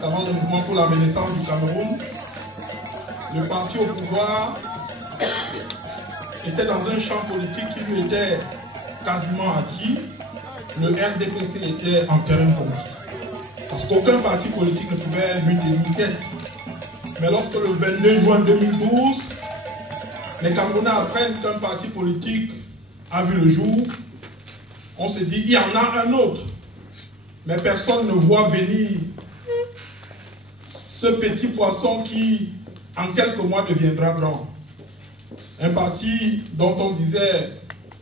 qu'avant le mouvement pour la renaissance du Cameroun, le parti au pouvoir était dans un champ politique qui lui était quasiment acquis. Le RDPC était en terrain conquis. Parce qu'aucun parti politique ne pouvait lui délimiter. Mais lorsque le 22 juin 2012, les Camerounais apprennent qu'un parti politique a vu le jour, on se dit, il y en a un autre. Mais personne ne voit venir ce petit poisson qui, en quelques mois, deviendra grand. Un parti dont on disait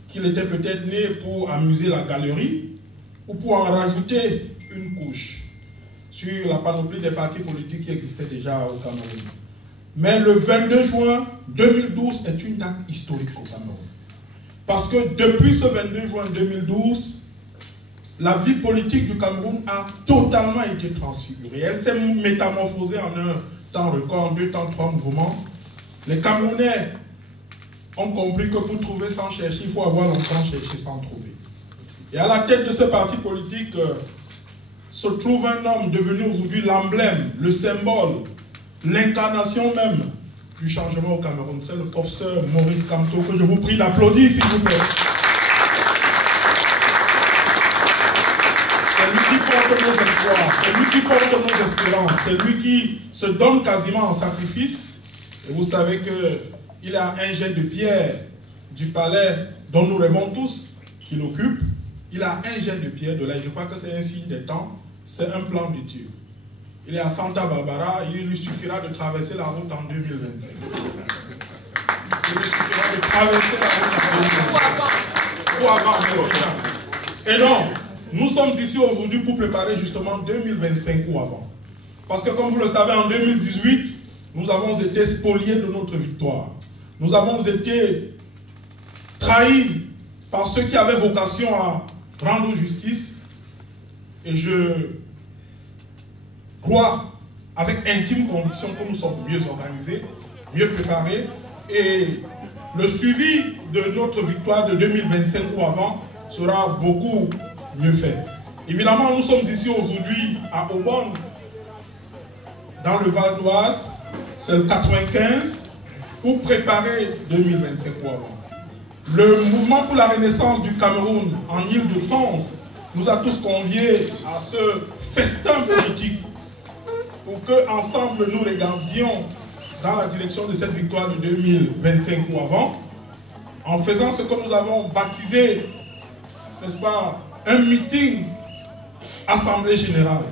qu'il était peut-être né pour amuser la galerie ou pour en rajouter une couche sur la panoplie des partis politiques qui existaient déjà au Cameroun. Mais le 22 juin 2012 est une date historique au Cameroun. Parce que depuis ce 22 juin 2012, la vie politique du Cameroun a totalement été transfigurée. Elle s'est métamorphosée en un temps record, en 2 temps, 3 mouvements. Les Camerounais ont compris que pour trouver sans chercher, il faut avoir longtemps cherché sans trouver. Et à la tête de ce parti politique se trouve un homme devenu aujourd'hui l'emblème, le symbole, l'incarnation même du changement au Cameroun. C'est le professeur Maurice Kamto, que je vous prie d'applaudir, s'il vous plaît. C'est lui qui porte nos espoirs, c'est lui qui porte nos espérances, c'est lui qui se donne quasiment en sacrifice. Et vous savez qu'il a un jet de pierre du palais dont nous rêvons tous, qu'il occupe. Il a un jet de pierre de là, et je crois que c'est un signe des temps, c'est un plan de Dieu. Il est à Santa Barbara, il lui suffira de traverser la route en 2025. Il lui suffira de traverser la route en 2025. Ou avant, merci. Et donc, nous sommes ici aujourd'hui pour préparer justement 2025 ou avant. Parce que comme vous le savez, en 2018, nous avons été spoliés de notre victoire. Nous avons été trahis par ceux qui avaient vocation à rendre justice. Et je crois avec intime conviction que nous sommes mieux organisés, mieux préparés. Et le suivi de notre victoire de 2025 ou avant sera beaucoup mieux fait. Évidemment, nous sommes ici aujourd'hui à Aubonne, dans le Val d'Oise, c'est le 95, pour préparer 2025 ou avant. Le mouvement pour la renaissance du Cameroun en Île-de-France nous a tous conviés à ce festin politique pour qu'ensemble nous regardions dans la direction de cette victoire de 2025 ou avant, en faisant ce que nous avons baptisé, n'est-ce pas, un meeting assemblée générale.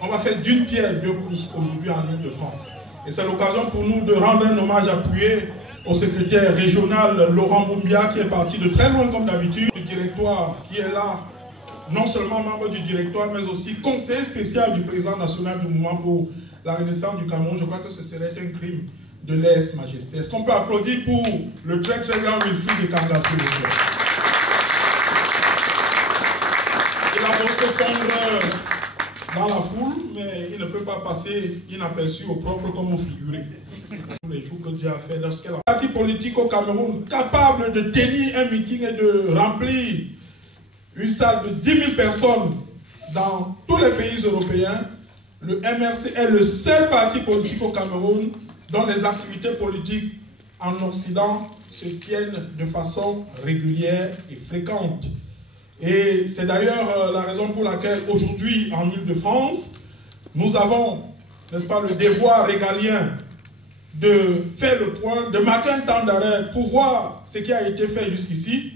On va faire d'une pierre deux coups aujourd'hui en Île-de-France. Et c'est l'occasion pour nous de rendre un hommage appuyé au secrétaire régional Laurent Boumbia, qui est parti de très loin comme d'habitude, du directoire qui est là, non seulement membre du directoire, mais aussi conseiller spécial du président national du mouvement pour la renaissance du Cameroun. Je crois que ce serait un crime de lèse-majesté. Est-ce qu'on peut applaudir pour le très très grand Wilfried de Kangassou? Il a beau se fondre dans la foule, mais il ne peut pas passer inaperçu au propre comme au figuré. Tous les jours que Dieu a fait, lorsqu'elle a un parti politique au Cameroun capable de tenir un meeting et de remplir une salle de 10 000 personnes dans tous les pays européens, le MRC est le seul parti politique au Cameroun dont les activités politiques en Occident se tiennent de façon régulière et fréquente. Et c'est d'ailleurs la raison pour laquelle aujourd'hui en Île-de-France, nous avons, n'est-ce pas, le devoir régalien de faire le point, de marquer un temps d'arrêt pour voir ce qui a été fait jusqu'ici,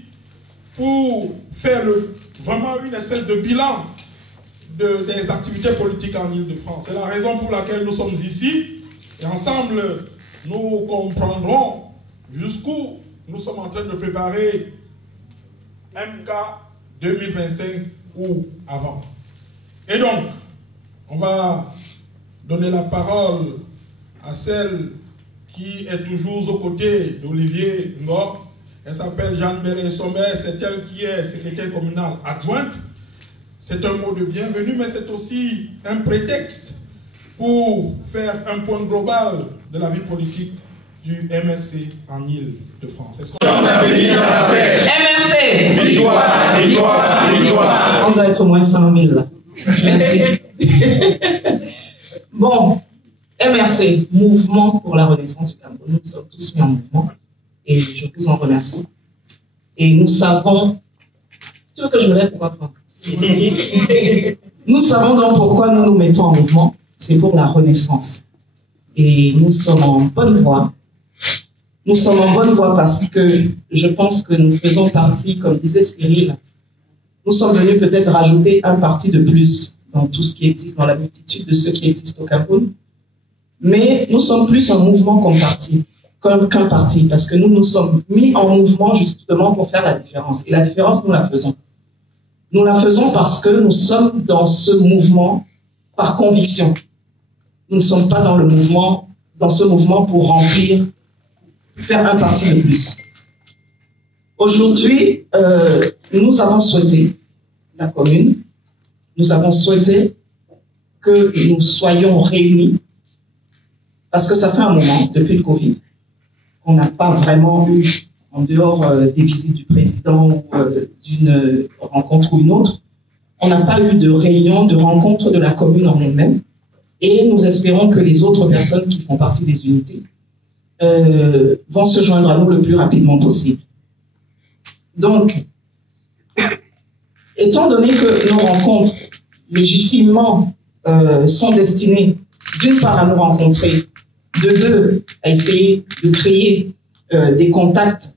pour faire vraiment une espèce de bilan des activités politiques en Île-de-France. C'est la raison pour laquelle nous sommes ici, et ensemble, nous comprendrons jusqu'où nous sommes en train de préparer MK 2025 ou avant. Et donc, on va donner la parole à celle qui est toujours aux côtés d'Olivier Ngor. Elle s'appelle Jeanne Bellé-Sommer, c'est elle qui est secrétaire communale adjointe. C'est un mot de bienvenue, mais c'est aussi un prétexte pour faire un point global de la vie politique du MRC en Île-de-France. MRC! Victoire, victoire, victoire! On doit être au moins 100 000 là. Merci. Bon, MRC, Mouvement pour la Renaissance du Cameroun. Nous sommes tous mis en mouvement et je vous en remercie. Et nous savons... Tu veux que je me lève pour quoi prendre? Nous savons donc pourquoi nous nous mettons en mouvement. C'est pour la renaissance. Et nous sommes en bonne voie. Nous sommes en bonne voie parce que je pense que nous faisons partie, comme disait Cyril, nous sommes venus peut-être rajouter un parti de plus dans tout ce qui existe, dans la multitude de ceux qui existent au Cameroun. Mais nous sommes plus un mouvement qu'un parti, parce que nous nous sommes mis en mouvement justement pour faire la différence. Et la différence, nous la faisons. Nous la faisons parce que nous sommes dans ce mouvement par conviction. Nous ne sommes pas dans ce mouvement pour remplir, faire un parti de plus. Aujourd'hui, nous avons souhaité, la commune, nous avons souhaité que nous soyons réunis, parce que ça fait un moment, depuis le Covid, qu'on n'a pas vraiment eu, en dehors des visites du président ou d'une rencontre ou une autre, on n'a pas eu de réunion, de rencontre de la commune en elle-même. Et nous espérons que les autres personnes qui font partie des unités vont se joindre à nous le plus rapidement possible. Donc, étant donné que nos rencontres, légitimement, sont destinées, d'une part, à nous rencontrer, de deux, à essayer de créer des contacts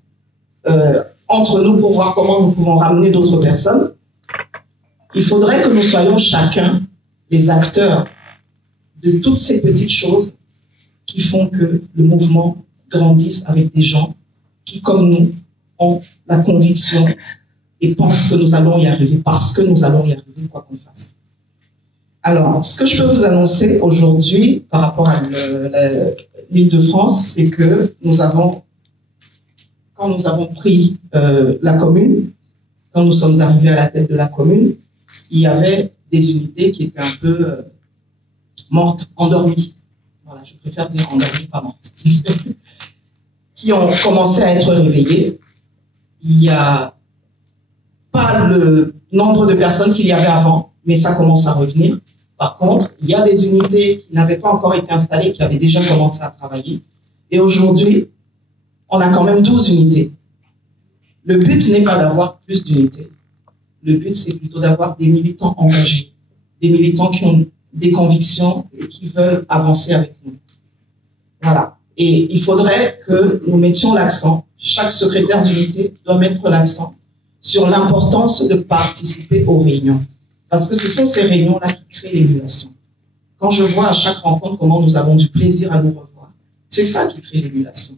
entre nous pour voir comment nous pouvons ramener d'autres personnes, il faudrait que nous soyons chacun les acteurs de toutes ces petites choses qui font que le mouvement grandisse avec des gens qui, comme nous, ont la conviction et pensent que nous allons y arriver, parce que nous allons y arriver quoi qu'on fasse. Alors, ce que je peux vous annoncer aujourd'hui par rapport à l'Île-de-France, c'est que quand nous avons pris la commune, quand nous sommes arrivés à la tête de la commune, il y avait des unités qui étaient un peu mortes, endormies. Voilà, je préfère dire endormies, pas mortes. Qui ont commencé à être réveillées. Il n'y a pas le nombre de personnes qu'il y avait avant, mais ça commence à revenir. Par contre, il y a des unités qui n'avaient pas encore été installées, qui avaient déjà commencé à travailler. Et aujourd'hui, on a quand même 12 unités. Le but n'est pas d'avoir plus d'unités. Le but, c'est plutôt d'avoir des militants engagés, des militants qui ont des convictions et qui veulent avancer avec nous. Voilà. Et il faudrait que nous mettions l'accent, chaque secrétaire d'unité doit mettre l'accent sur l'importance de participer aux réunions. Parce que ce sont ces réunions-là qui créent l'émulation. Quand je vois à chaque rencontre comment nous avons du plaisir à nous revoir, c'est ça qui crée l'émulation.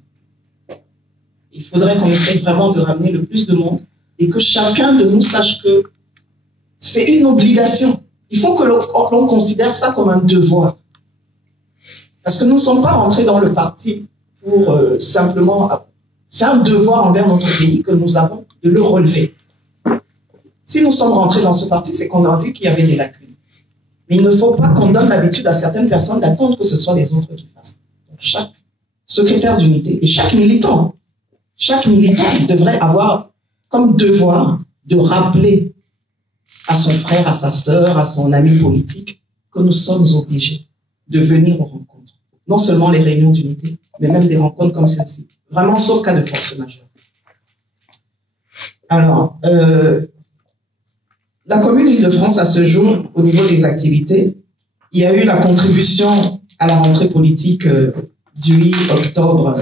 Il faudrait qu'on essaye vraiment de ramener le plus de monde et que chacun de nous sache que c'est une obligation. Il faut que l'on considère ça comme un devoir. Parce que nous ne sommes pas rentrés dans le parti pour simplement... C'est un devoir envers notre pays que nous avons de le relever. Si nous sommes rentrés dans ce parti, c'est qu'on a vu qu'il y avait des lacunes. Mais il ne faut pas qu'on donne l'habitude à certaines personnes d'attendre que ce soit les autres qui fassent. Donc chaque secrétaire d'unité et chaque militant devrait avoir comme devoir de rappeler à son frère, à sa sœur, à son ami politique que nous sommes obligés de venir aux rencontres. Non seulement les réunions d'unité, mais même des rencontres comme celle-ci. Vraiment, sauf cas de force majeure. Alors, la commune Île-de-France, à ce jour, au niveau des activités, il y a eu la contribution à la rentrée politique du 8 octobre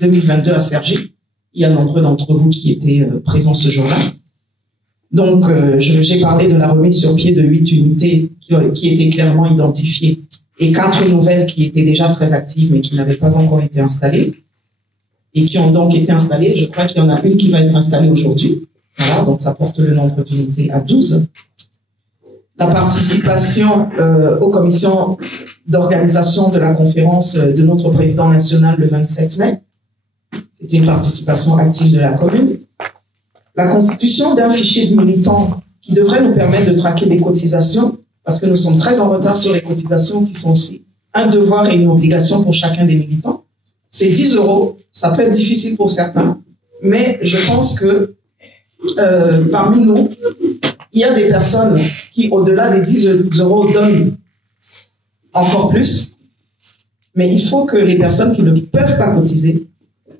2022 à Cergy. Il y a nombreux d'entre vous qui étaient présents ce jour-là. Donc, j'ai parlé de la remise sur pied de 8 unités qui étaient clairement identifiées et 4 nouvelles qui étaient déjà très actives mais qui n'avaient pas encore été installées et qui ont donc été installées. Je crois qu'il y en a une qui va être installée aujourd'hui. Voilà, donc ça porte le nombre d'unités à 12. La participation aux commissions d'organisation de la conférence de notre président national le 27 mai. C'était une participation active de la commune. La constitution d'un fichier de militants qui devrait nous permettre de traquer les cotisations, parce que nous sommes très en retard sur les cotisations qui sont aussi un devoir et une obligation pour chacun des militants. C'est 10 €, ça peut être difficile pour certains, mais je pense que parmi nous, il y a des personnes qui, au-delà des 10 € donnent encore plus. Mais il faut que les personnes qui ne peuvent pas cotiser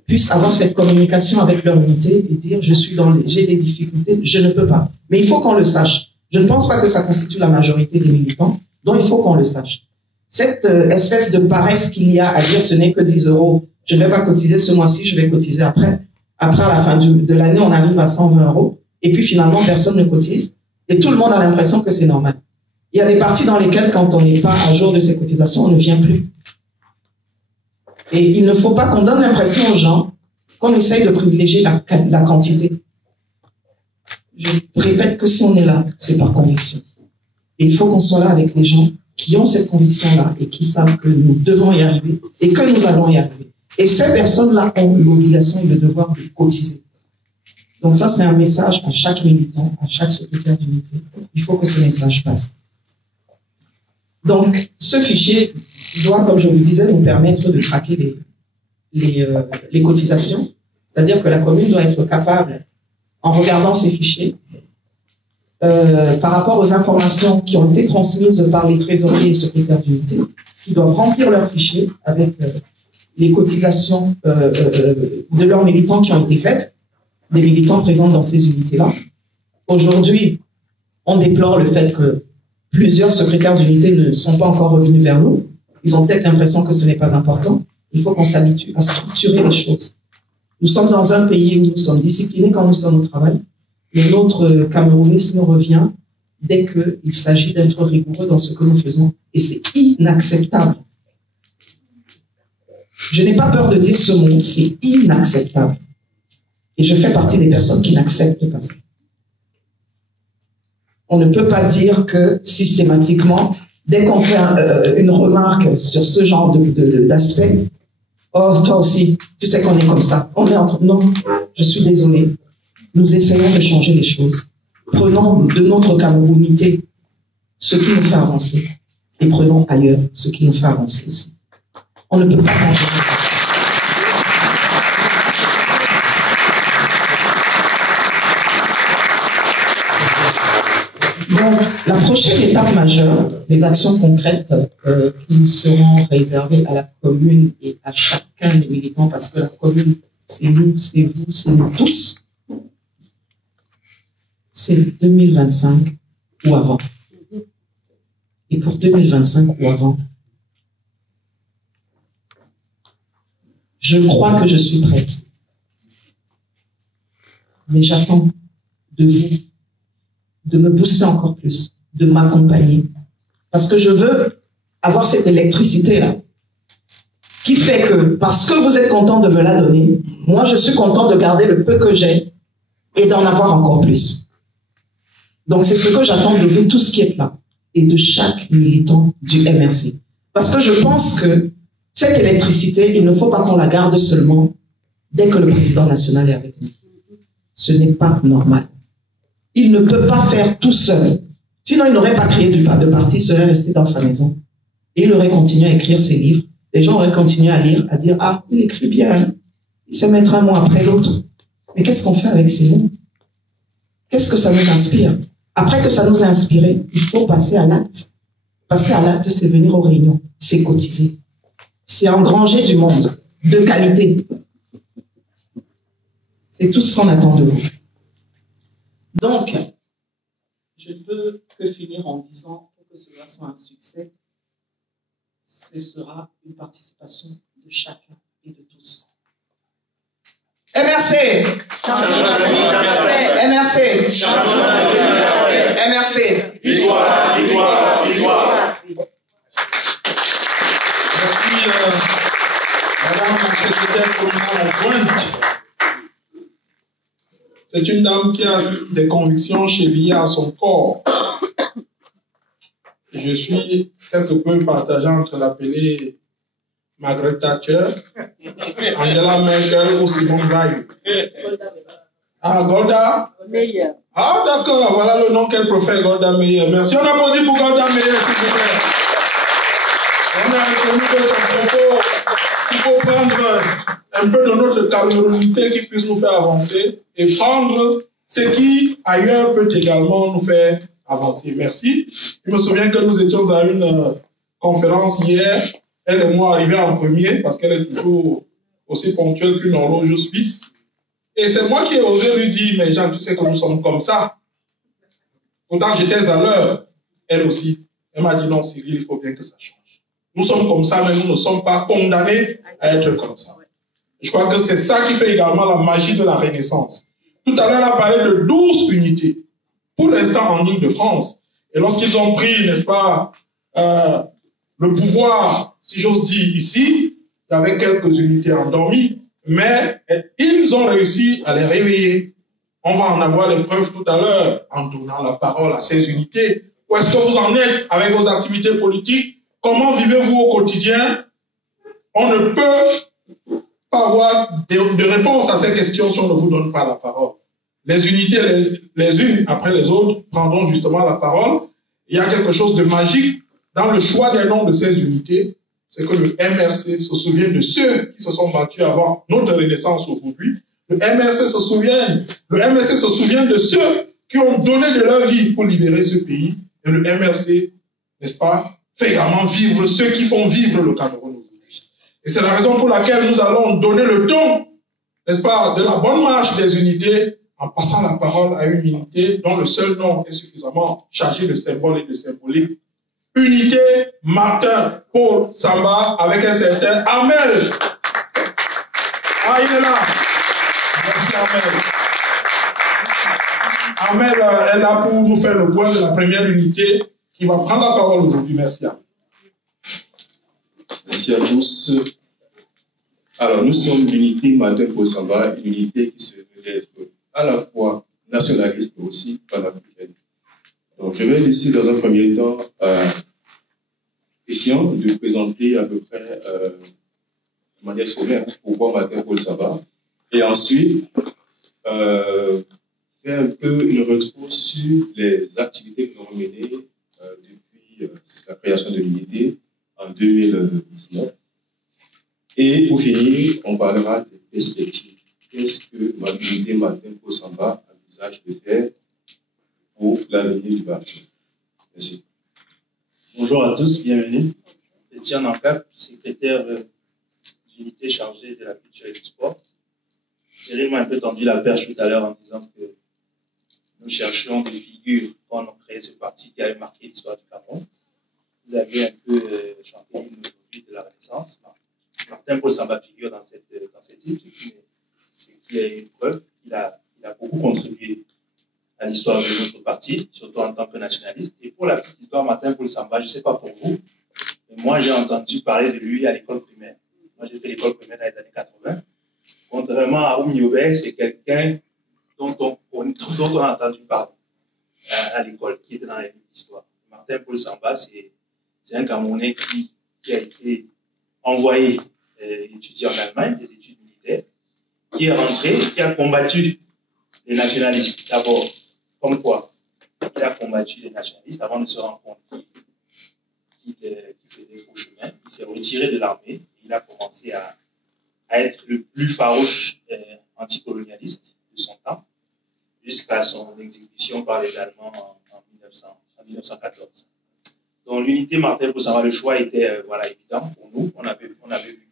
puissent avoir cette communication avec leur unité et dire j'ai des difficultés, je ne peux pas. Mais il faut qu'on le sache. Je ne pense pas que ça constitue la majorité des militants, donc il faut qu'on le sache. Cette espèce de paresse qu'il y a à dire ce n'est que 10 €, je ne vais pas cotiser ce mois-ci, je vais cotiser après. Après, à la fin de l'année, on arrive à 120 €. Et puis finalement, personne ne cotise. Et tout le monde a l'impression que c'est normal. Il y a des parties dans lesquelles, quand on n'est pas à jour de ces cotisations, on ne vient plus. Et il ne faut pas qu'on donne l'impression aux gens qu'on essaye de privilégier la quantité. Je répète que si on est là, c'est par conviction. Et il faut qu'on soit là avec les gens qui ont cette conviction-là et qui savent que nous devons y arriver et que nous allons y arriver. Et ces personnes-là ont l'obligation et le devoir de cotiser. Donc ça, c'est un message à chaque militant, à chaque secrétaire d'unité. Il faut que ce message passe. Donc, ce fichier doit, comme je vous disais, nous permettre de traquer les cotisations. C'est-à-dire que la commune doit être capable, en regardant ces fichiers, par rapport aux informations qui ont été transmises par les trésoriers et secrétaires d'unité, qui doivent remplir leurs fichiers avec les cotisations de leurs militants qui ont été faites, des militants présents dans ces unités-là. Aujourd'hui, on déplore le fait que plusieurs secrétaires d'unité ne sont pas encore revenus vers nous. Ils ont peut-être l'impression que ce n'est pas important. Il faut qu'on s'habitue à structurer les choses. Nous sommes dans un pays où nous sommes disciplinés quand nous sommes au travail, mais notre camerounisme revient dès qu'il s'agit d'être rigoureux dans ce que nous faisons. Et c'est inacceptable. Je n'ai pas peur de dire ce mot, c'est inacceptable. Et je fais partie des personnes qui n'acceptent pas ça. On ne peut pas dire que systématiquement, dès qu'on fait une remarque sur ce genre d'aspect, oh, toi aussi, tu sais qu'on est comme ça. On est entre... Non, je suis désolée. Nous essayons de changer les choses. Prenons de notre camerounité ce qui nous fait avancer et prenons ailleurs ce qui nous fait avancer aussi. On ne peut pas s'arrêter. Donc, la prochaine étape majeure, les actions concrètes qui seront réservées à la commune et à chacun des militants, parce que la commune, c'est nous, c'est vous, c'est nous tous, c'est 2025 ou avant. Et pour 2025 ou avant, je crois que je suis prête. Mais j'attends de vous de me booster encore plus, de m'accompagner. Parce que je veux avoir cette électricité-là qui fait que, parce que vous êtes content de me la donner, moi je suis content de garder le peu que j'ai et d'en avoir encore plus. Donc c'est ce que j'attends de vous tous qui êtes là et de chaque militant du MRC. Parce que je pense que cette électricité, il ne faut pas qu'on la garde seulement dès que le président national est avec nous. Ce n'est pas normal. Il ne peut pas faire tout seul. Sinon, il n'aurait pas créé de parti, il serait resté dans sa maison. Et il aurait continué à écrire ses livres. Les gens auraient continué à lire, à dire « Ah, il écrit bien. Il sait mettre un mot après l'autre. » Mais qu'est-ce qu'on fait avec ces mots? Qu'est-ce que ça nous inspire? Après que ça nous a inspiré, il faut passer à l'acte. Passer à l'acte, c'est venir aux réunions. C'est cotiser. C'est engranger du monde de qualité. C'est tout ce qu'on attend de vous. Donc, je ne peux que finir en disant, pour que cela soit un succès, ce sera une participation de chacun et de tous. MRC! MRC! MRC! Victoire, victoire, victoire. Merci, Madame la secrétaire communale Pointe. C'est une dame qui a des convictions chevillées à son corps. Je suis quelque peu partagé entre l'appeler Margaret Thatcher, Angela Merkel ou Simone Veil. Ah, Golda Meir. Ah, d'accord, voilà le nom qu'elle préfère, Golda Meir. Merci, on applaudit pour Golda Meir, s'il vous plaît. On a reconnu que son propos, il faut prendre un peu de notre camerounité qui puisse nous faire avancer et prendre ce qui, ailleurs, peut également nous faire avancer. Merci. Je me souviens que nous étions à une conférence hier, elle est moi arrivée en premier parce qu'elle est toujours aussi ponctuelle qu'une horloge suisse. Et c'est moi qui ai osé lui dire, mais Jean, tu sais que nous sommes comme ça. Pourtant, j'étais à l'heure, elle aussi. Elle m'a dit, non, Cyril, il faut bien que ça change. Nous sommes comme ça, mais nous ne sommes pas condamnés à être comme ça. Je crois que c'est ça qui fait également la magie de la Renaissance. Tout à l'heure, elle a parlé de 12 unités, pour l'instant en Île-de-France. Et lorsqu'ils ont pris, n'est-ce pas, le pouvoir, si j'ose dire, ici, il y avait quelques unités endormies, mais ils ont réussi à les réveiller. On va en avoir les preuves tout à l'heure en donnant la parole à ces unités. Où est-ce que vous en êtes avec vos activités politiques? Comment vivez-vous au quotidien? On ne peut pas avoir de réponse à ces questions si on ne vous donne pas la parole. Les unités, les unes après les autres, prendront justement la parole. Il y a quelque chose de magique dans le choix des noms de ces unités. C'est que le MRC se souvient de ceux qui se sont battus avant notre Renaissance aujourd'hui. Le MRC se souvient de ceux qui ont donné de leur vie pour libérer ce pays. Et le MRC, n'est-ce pas, fait également vivre ceux qui font vivre le Cameroun aujourd'hui. Et c'est la raison pour laquelle nous allons donner le ton, n'est-ce pas, de la bonne marche des unités en passant la parole à une unité dont le seul nom est suffisamment chargé de symboles et de symbolique. Unité Martin Paul Samba avec un certain Amel. Ah, il est là. Merci Amel. Amel est là pour nous faire le point de la première unité qui va prendre la parole aujourd'hui. Merci Amel. Merci à tous. Alors, nous sommes l'unité Martin Paul Samba, une unité qui se veut être à la fois nationaliste mais aussi panafricaine. Donc, je vais laisser dans un premier temps Christian de présenter à peu près de manière sommaire pourquoi Martin Paul Samba, et ensuite faire un peu une retrouve sur les activités que nous avons menées depuis la création de l'unité en 2019. Et pour finir, on parlera des perspectives. Qu'est-ce que l'unité Martin Paul Samba envisage de faire pour l'avenir du parti? Merci. Bonjour à tous, bienvenue. Christian Nankap, secrétaire de l'unité chargée de la culture et du sport. Cyril m'a un peu tendu la perche tout à l'heure en disant que nous cherchions des figures quand on a créé ce parti qui avait marqué l'histoire du Cameroun. Vous avez un peu chanté l'hymne aujourd'hui de la Renaissance. Martin Paul Samba figure dans cette équipe, ce qui est une preuve qu'il a beaucoup contribué à l'histoire de notre parti, surtout en tant que nationaliste. Et pour la petite histoire, Martin Paul Samba, je ne sais pas pour vous, mais moi j'ai entendu parler de lui à l'école primaire. Moi j'ai fait l'école primaire dans les années 80. Contrairement à Oumi Obey, c'est quelqu'un dont on a entendu parler à l'école, qui était dans les livres d'histoire. Martin Paul Samba, c'est un Camerounais qui a été envoyé étudier en Allemagne, des études militaires, qui est rentré, qui a combattu les nationalistes d'abord. Comme quoi, il a combattu les nationalistes avant de se rendre compte qu'il faisait faux chemin. Il s'est retiré de l'armée. Il a commencé à être le plus farouche anticolonialiste de son temps, jusqu'à son exécution par les Allemands en 1914. Donc l'unité Martin Paul Samba, le choix était évident pour nous. On avait vu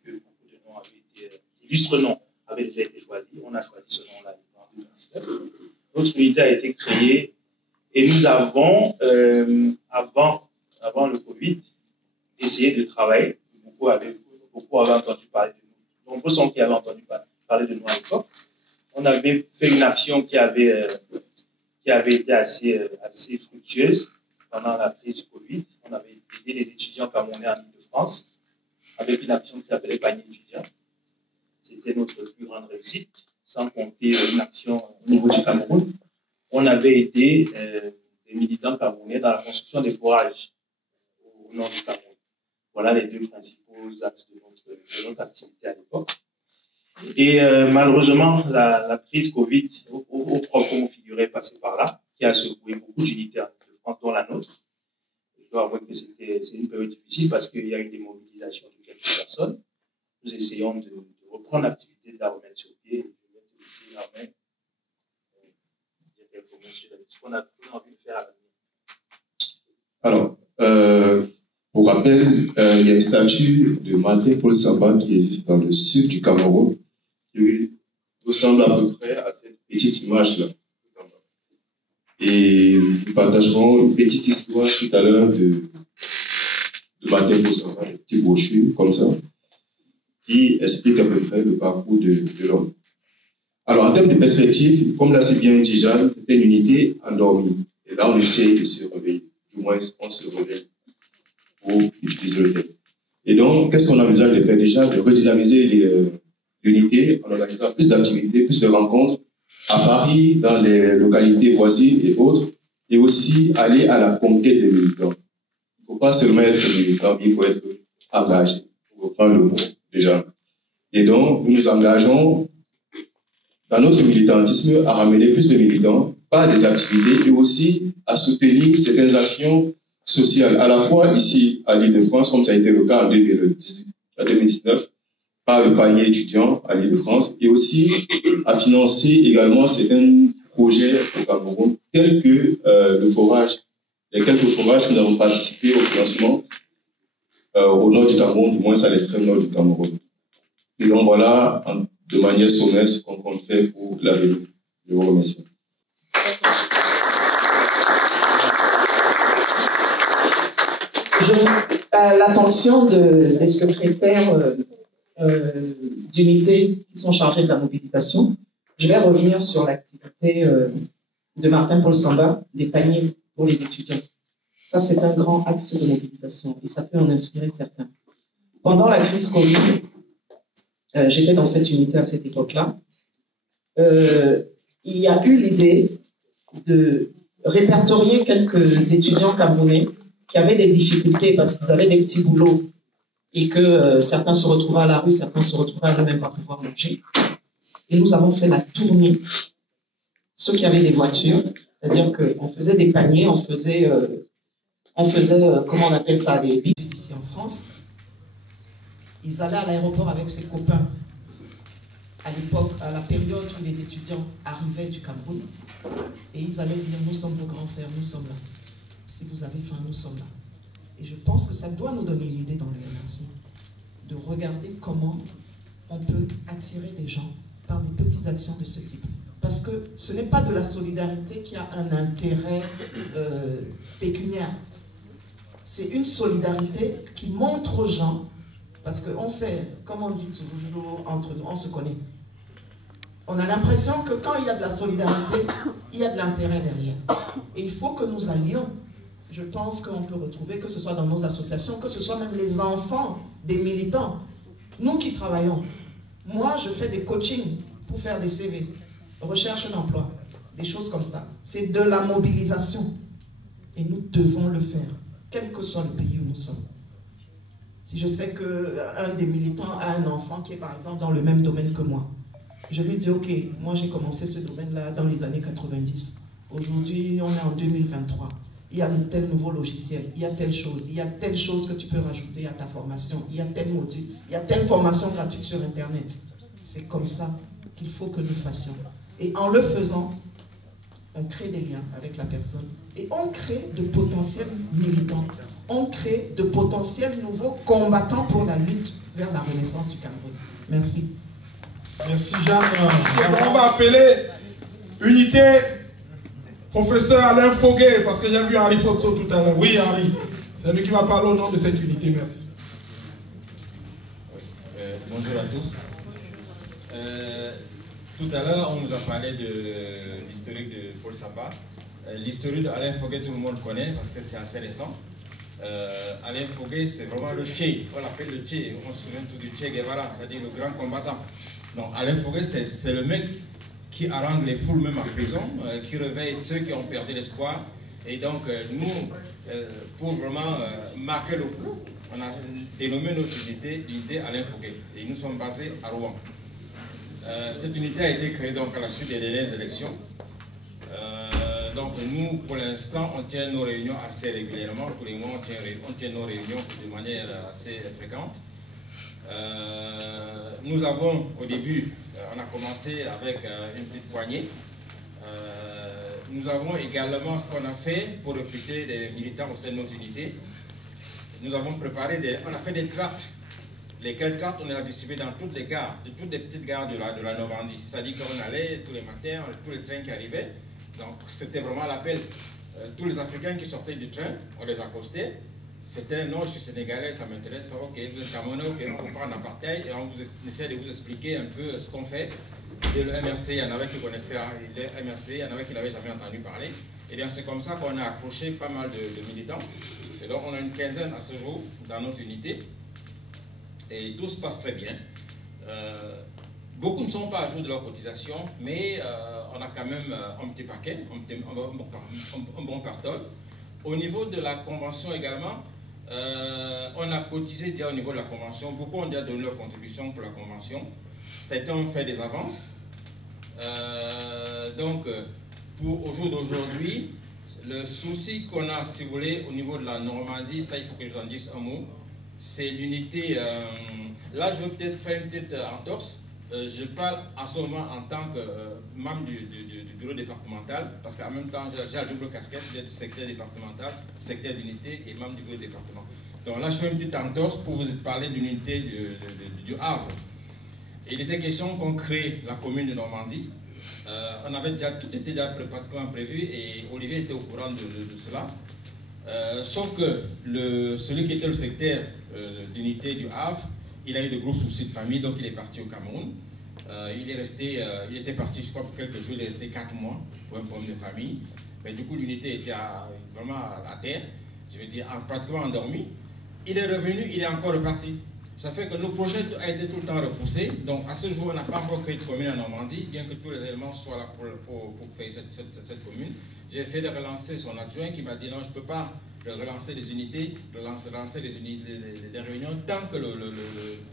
que beaucoup de noms avaient été, illustres noms avaient déjà été choisis. On a choisi ce nom-là en 2019. Notre unité a été créée et nous avons, avant le Covid, essayé de travailler. Beaucoup avaient entendu parler de nous. Nombreux sont qui avaient entendu parler de nous à l'époque. On avait fait une action qui avait été assez fructueuse pendant la crise du Covid. On avait aidé les étudiants camerounais en Île-de-France avec une action qui s'appelait Panier étudiant. C'était notre plus grande réussite, sans compter une action au niveau du Cameroun. On avait aidé des militants camerounais dans la construction des forages au nord du Cameroun. Voilà les deux principaux axes de notre activité à l'époque. Et malheureusement, la crise Covid, au propre mot figuré, est passée par là, qui a secoué beaucoup d'unités en France, dont la nôtre. Je dois avouer que c'est une période difficile parce qu'il y a une démobilisation de quelques personnes. Nous essayons de reprendre l'activité, de la remettre sur pied. Je vais te laisser la main. Dire quelques mots sur ce qu'on a envie de faire à l'avenir. Alors, pour rappel, y a une statue de Martin Paul Samba qui existe dans le sud du Cameroun, qui ressemble à peu près à cette petite image-là. Et nous partagerons une petite histoire tout à l'heure de Martin Paul Samba, une petite brochure comme ça, qui explique à peu près le parcours de l'homme. Alors, en termes de perspective, comme l'a si bien dit Jeanne, c'était une unité endormie. Et là, on essaie de se réveiller. Du moins, on se réveille pour utiliser le terme. Et donc, qu'est-ce qu'on envisage de faire déjà? De redynamiser l'unité en organisant plus d'activités, plus de rencontres à Paris, dans les localités voisines et autres, et aussi aller à la conquête des militants. Il ne faut pas seulement être militant, il faut être engagé, pour reprendre le mot déjà. Et donc, nous nous engageons dans notre militantisme à ramener plus de militants par des activités et aussi à soutenir certaines actions sociales, à la fois ici à l'Île-de-France, comme ça a été le cas en 2019, par le panier étudiant à l'Île-de-France, et aussi à financer également certains projets au Cameroun, tels que le forage, les quelques forages que nous avons participé au financement au nord du Cameroun, du moins à l'extrême nord du Cameroun. Et donc voilà, de manière sommaire, ce qu'on compte faire pour l'avenir. Je vous remercie. L'attention des secrétaires d'unités qui sont chargés de la mobilisation, je vais revenir sur l'activité de Martin Paul Samba, des paniers pour les étudiants. Ça, c'est un grand axe de mobilisation et ça peut en inspirer certains. Pendant la crise Covid, j'étais dans cette unité à cette époque-là, il y a eu l'idée de répertorier quelques étudiants camerounais qui avaient des difficultés parce qu'ils avaient des petits boulots et que certains se retrouvaient à la rue, certains se retrouvaient à ne même pas pouvoir manger. Et nous avons fait la tournée. Ceux qui avaient des voitures, c'est-à-dire qu'on faisait des paniers, on faisait comment on appelle ça, des bus ici en France. Ils allaient à l'aéroport avec ses copains à l'époque, à la période où les étudiants arrivaient du Cameroun, et ils allaient dire: nous sommes vos grands frères, nous sommes là. Si vous avez faim, nous sommes là. Et je pense que ça doit nous donner une idée dans le MRC, de regarder comment on peut attirer des gens par des petites actions de ce type. Parce que ce n'est pas de la solidarité qui a un intérêt pécuniaire. C'est une solidarité qui montre aux gens, parce qu'on sait, comme on dit toujours entre nous, on se connaît. On a l'impression que quand il y a de la solidarité, il y a de l'intérêt derrière. Et il faut que nous allions. Je pense qu'on peut retrouver, que ce soit dans nos associations, que ce soit même les enfants des militants, nous qui travaillons. Moi, je fais des coachings pour faire des CV, recherche d'emploi, des choses comme ça. C'est de la mobilisation. Et nous devons le faire, quel que soit le pays où nous sommes. Si je sais qu'un des militants a un enfant qui est par exemple dans le même domaine que moi, je lui dis: ok, moi j'ai commencé ce domaine-là dans les années 90. Aujourd'hui, on est en 2023. Il y a tel nouveau logiciel, il y a telle chose, il y a telle chose que tu peux rajouter à ta formation, il y a tel module, il y a telle formation gratuite sur Internet. C'est comme ça qu'il faut que nous fassions. Et en le faisant, on crée des liens avec la personne et on crée de potentiels militants. On crée de potentiels nouveaux combattants pour la lutte vers la renaissance du Cameroun. Merci. Merci Jeanne. On va appeler unité professeur Alain Foguet, parce que j'ai vu Henri Fotso tout à l'heure. Oui, Henri, c'est lui qui va parler au nom de cette unité. Merci. Bonjour à tous. Tout à l'heure, on nous a parlé de l'historique de Paul Samba. L'historique d'Alain Foguet, tout le monde connaît parce que c'est assez récent. Alain Foguet, c'est vraiment le Che. On l'appelle le Che. On se souvient tout du Che Guevara, c'est-à-dire le grand combattant. Donc Alain Foguet, c'est le mec qui harangue les foules même en prison, qui réveille ceux qui ont perdu l'espoir. Et donc, nous, pour vraiment marquer le coup, on a dénommé notre unité Alain Foguet. Et nous sommes basés à Rouen. Cette unité a été créée donc à la suite des dernières élections. Donc nous, pour l'instant, on tient nos réunions assez régulièrement. Pour les mois, on tient nos réunions de manière assez fréquente. Nous avons, au début, on a commencé avec une petite poignée. Nous avons également ce qu'on a fait pour recruter des militants au sein de notre unité. nous avons préparé on a fait des tracts. Lesquels tracts on les a distribués dans toutes les gares, toutes les petites gares de la Normandie. C'est-à-dire qu'on allait tous les matins, tous les trains qui arrivaient. Donc c'était vraiment l'appel. Tous les Africains qui sortaient du train, on les accostait. C'était non, je suis sénégalais, ça m'intéresse. Ok, vous êtes Camerounais, ok, on parle d'apartheid et on essaie de vous expliquer un peu ce qu'on fait. Et le MRC, il y en avait qui connaissaient le MRC, il y en avait qui n'avaient jamais entendu parler. Et bien c'est comme ça qu'on a accroché pas mal de militants. Et donc on a une quinzaine à ce jour dans notre unité. Et tout se passe très bien. Beaucoup ne sont pas à jour de leur cotisation, mais on a quand même un petit paquet, un bon pactole. Au niveau de la convention également, on a cotisé déjà au niveau de la convention. Beaucoup ont déjà donné leur contribution pour la convention. Certains ont fait des avances. Donc, au jour d'aujourd'hui, le souci qu'on a, si vous voulez, au niveau de la Normandie, ça il faut que je vous en dise un mot, c'est l'unité. Là, je vais peut-être faire une petite entorse. Je parle en ce moment en tant que membre du bureau départemental, parce qu'en même temps, j'ai la double casquette d'être secrétaire départemental, secrétaire d'unité et membre du bureau départemental. Donc là, je fais une petite entorse pour vous parler d'une unité du Havre. Et il était question qu'on crée la commune de Normandie. On avait déjà, tout était déjà pratiquement prévu et Olivier était au courant de cela. Sauf que celui qui était le secrétaire d'unité du Havre, il a eu de gros soucis de famille, donc il est parti au Cameroun. Il était parti, je crois, pour quelques jours, il est resté 4 mois pour un problème de famille. Mais du coup, l'unité était vraiment à terre, je veux dire, pratiquement endormi. Il est revenu, il est encore reparti. Ça fait que le projet a été tout le temps repoussé. Donc, à ce jour, on n'a pas encore créé de commune en Normandie, bien que tous les éléments soient là pour faire cette commune. J'ai essayé de relancer son adjoint qui m'a dit non, je ne peux pas relancer les unités, relancer les réunions tant que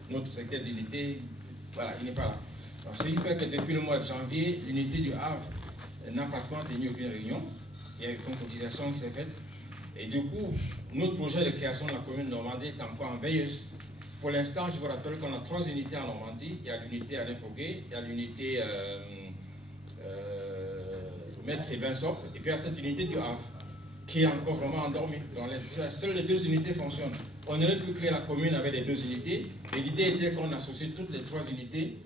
notre secrétaire d'unité, voilà, il n'est pas là. Alors, ce qui fait que depuis le mois de janvier, l'unité du Havre n'a pratiquement tenu aucune réunion. Il y a eu une cotisation qui s'est faite. Et du coup, notre projet de création de la commune de Normandie est encore en veilleuse. Pour l'instant, je vous rappelle qu'on a 3 unités en Normandie. Il y a l'unité Alain Foguet, il y a l'unité Maître Sébastien Sop, et puis il y a cette unité du Havre, qui est encore vraiment endormie. Seules les 2 unités fonctionnent. On aurait pu créer la commune avec les 2 unités, et l'idée était qu'on associe toutes les 3 unités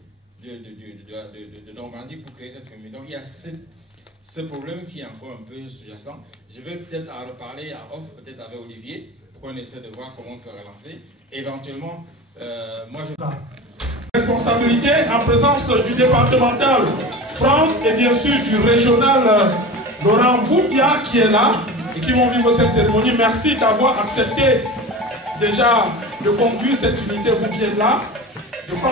de Normandie pour créer cette commune. Donc il y a ce problème qui est encore un peu sous-jacent. Je vais peut-être en reparler à off, peut-être avec Olivier, pour qu'on essaie de voir comment on peut relancer. Éventuellement, moi je... Responsabilité en présence du départemental France et bien sûr du régional Laurent Boubia qui est là et qui vont vivre cette cérémonie. Merci d'avoir accepté déjà de conduire cette unité, vous qui êtes là. Je pense